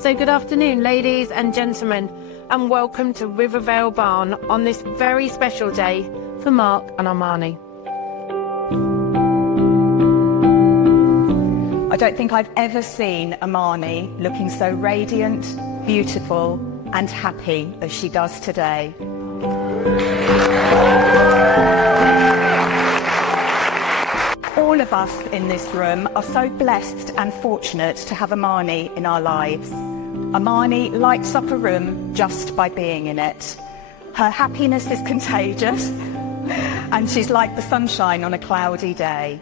So good afternoon, ladies and gentlemen, and welcome to Rivervale Barn on this very special day for Mark and Amani. I don't think I've ever seen Amani looking so radiant, beautiful and happy as she does today. All of us in this room are so blessed and fortunate to have Amani in our lives. Amani lights up a room just by being in it. Her happiness is contagious and she's like the sunshine on a cloudy day.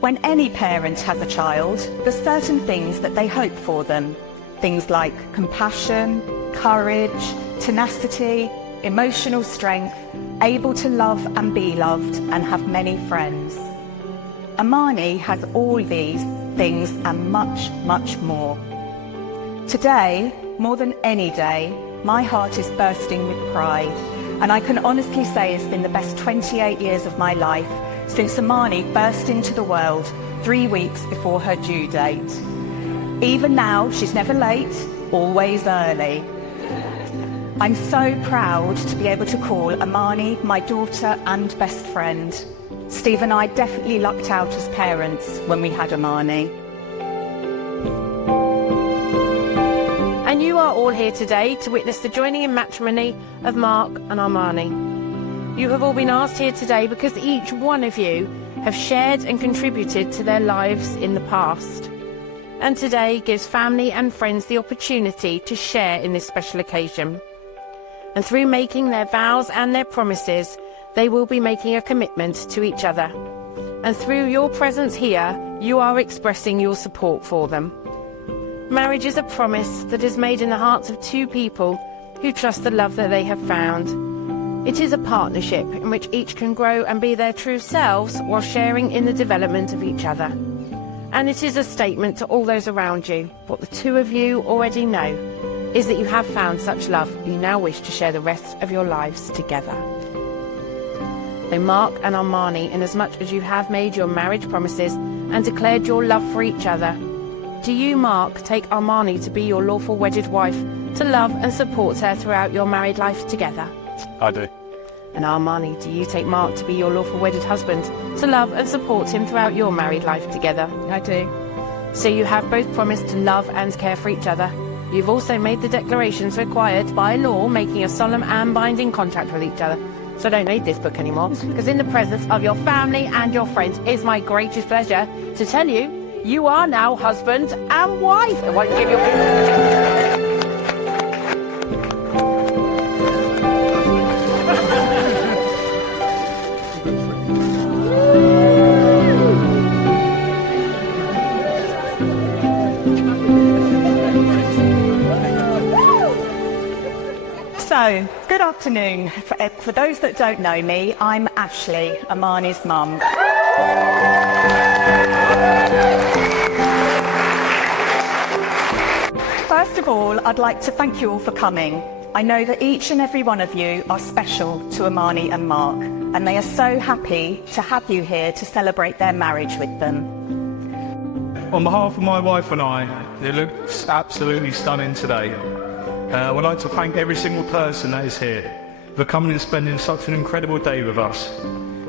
When any parent has a child, there's certain things that they hope for them. Things like compassion, courage, tenacity, emotional strength, able to love and be loved, and have many friends. Amani has all these things and much, much more. Today, more than any day, my heart is bursting with pride, and I can honestly say it's been the best 28 years of my life since Amani burst into the world 3 weeks before her due date. Even now, she's never late, always early. I'm so proud to be able to call Amani my daughter and best friend. Steve and I definitely lucked out as parents when we had Amani. And you are all here today to witness the joining in matrimony of Mark and Amani. You have all been asked here today because each one of you have shared and contributed to their lives in the past. And today gives family and friends the opportunity to share in this special occasion. And through making their vows and their promises, they will be making a commitment to each other. And through your presence here, you are expressing your support for them. Marriage is a promise that is made in the hearts of two people who trust the love that they have found. It is a partnership in which each can grow and be their true selves while sharing in the development of each other. And it is a statement to all those around you. What the two of you already know is that you have found such love you now wish to share the rest of your lives together. So Mark and Amani, inasmuch as you have made your marriage promises and declared your love for each other, do you, Mark, take Amani to be your lawful wedded wife, to love and support her throughout your married life together? I do. And Amani, do you take Mark to be your lawful wedded husband, to love and support him throughout your married life together? I do. So you have both promised to love and care for each other. You've also made the declarations required by law, making a solemn and binding contract with each other. So I don't need this book anymore, because in the presence of your family and your friends, it is my greatest pleasure to tell you, you are now husband and wife. I won't give you So, good afternoon. For those that don't know me, I'm Ashley, Amani's mum. First of all, I'd like to thank you all for coming. I know that each and every one of you are special to Amani and Mark, and they are so happy to have you here to celebrate their marriage with them. On behalf of my wife and I, it looks absolutely stunning today. I would like to thank every single person that is here for coming and spending such an incredible day with us.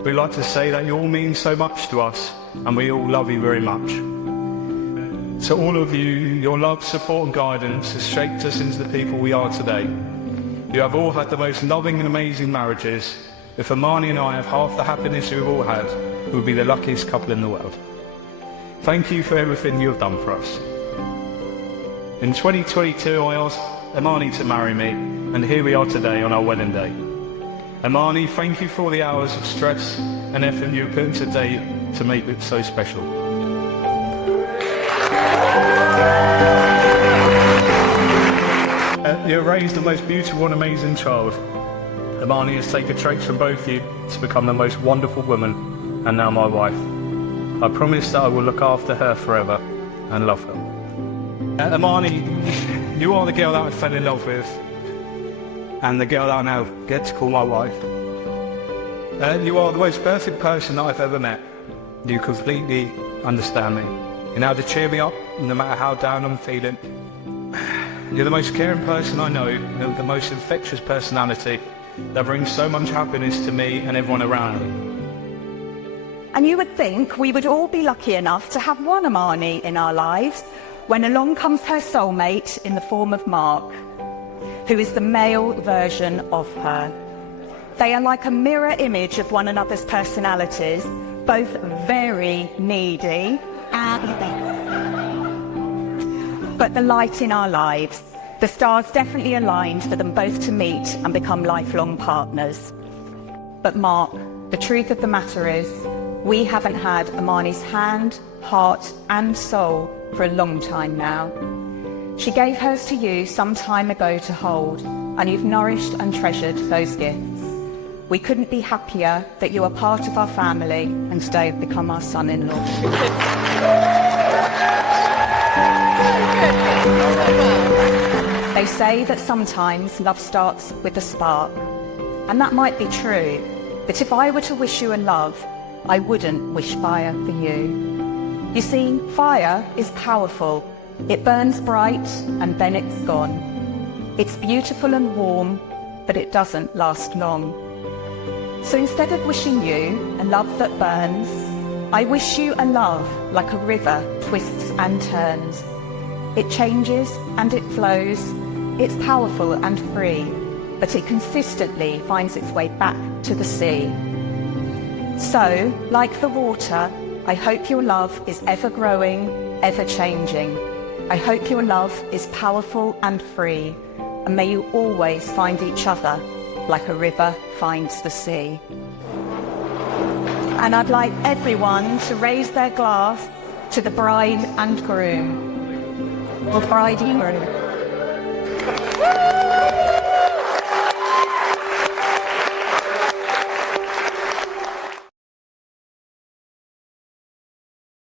We'd like to say that you all mean so much to us, and we all love you very much. To all of you, your love, support and guidance has shaped us into the people we are today. You have all had the most loving and amazing marriages. If Amani and I have half the happiness we've all had, we would be the luckiest couple in the world. Thank you for everything you have done for us. In 2022, I asked Amani to marry me, and here we are today on our wedding day. Amani, thank you for all the hours of stress and effort you put into today to make it so special. You have raised the most beautiful and amazing child. Amani has taken traits from both of you to become the most wonderful woman, and now my wife. I promise that I will look after her forever and love her. Amani, you are the girl that I fell in love with, and the girl that I now get to call my wife. You are the most perfect person that I've ever met. You completely understand me. You're now to cheer me up, no matter how down I'm feeling. You're the most caring person I know, you're the most infectious personality that brings so much happiness to me and everyone around me. And you would think we would all be lucky enough to have one Amani in our lives when along comes her soulmate in the form of Mark, who is the male version of her. They are like a mirror image of one another's personalities, both very needy but the light in our lives. The stars definitely aligned for them both to meet and become lifelong partners. But Mark, the truth of the matter is, we haven't had Amani's hand, heart and soul for a long time now. She gave hers to you some time ago to hold, and you've nourished and treasured those gifts. We couldn't be happier that you are part of our family and today have become our son-in-law. They say that sometimes love starts with a spark, and that might be true, but if I were to wish you a love, I wouldn't wish fire for you. You see, fire is powerful. It burns bright and then it's gone. It's beautiful and warm, but it doesn't last long. So instead of wishing you a love that burns, I wish you a love like a river twists and turns. It changes and it flows, it's powerful and free, but it consistently finds its way back to the sea. So, like the water, I hope your love is ever growing, ever changing. I hope your love is powerful and free, and may you always find each other like a river finds the sea. And I'd like everyone to raise their glass to the bride and groom. Or bride and groom.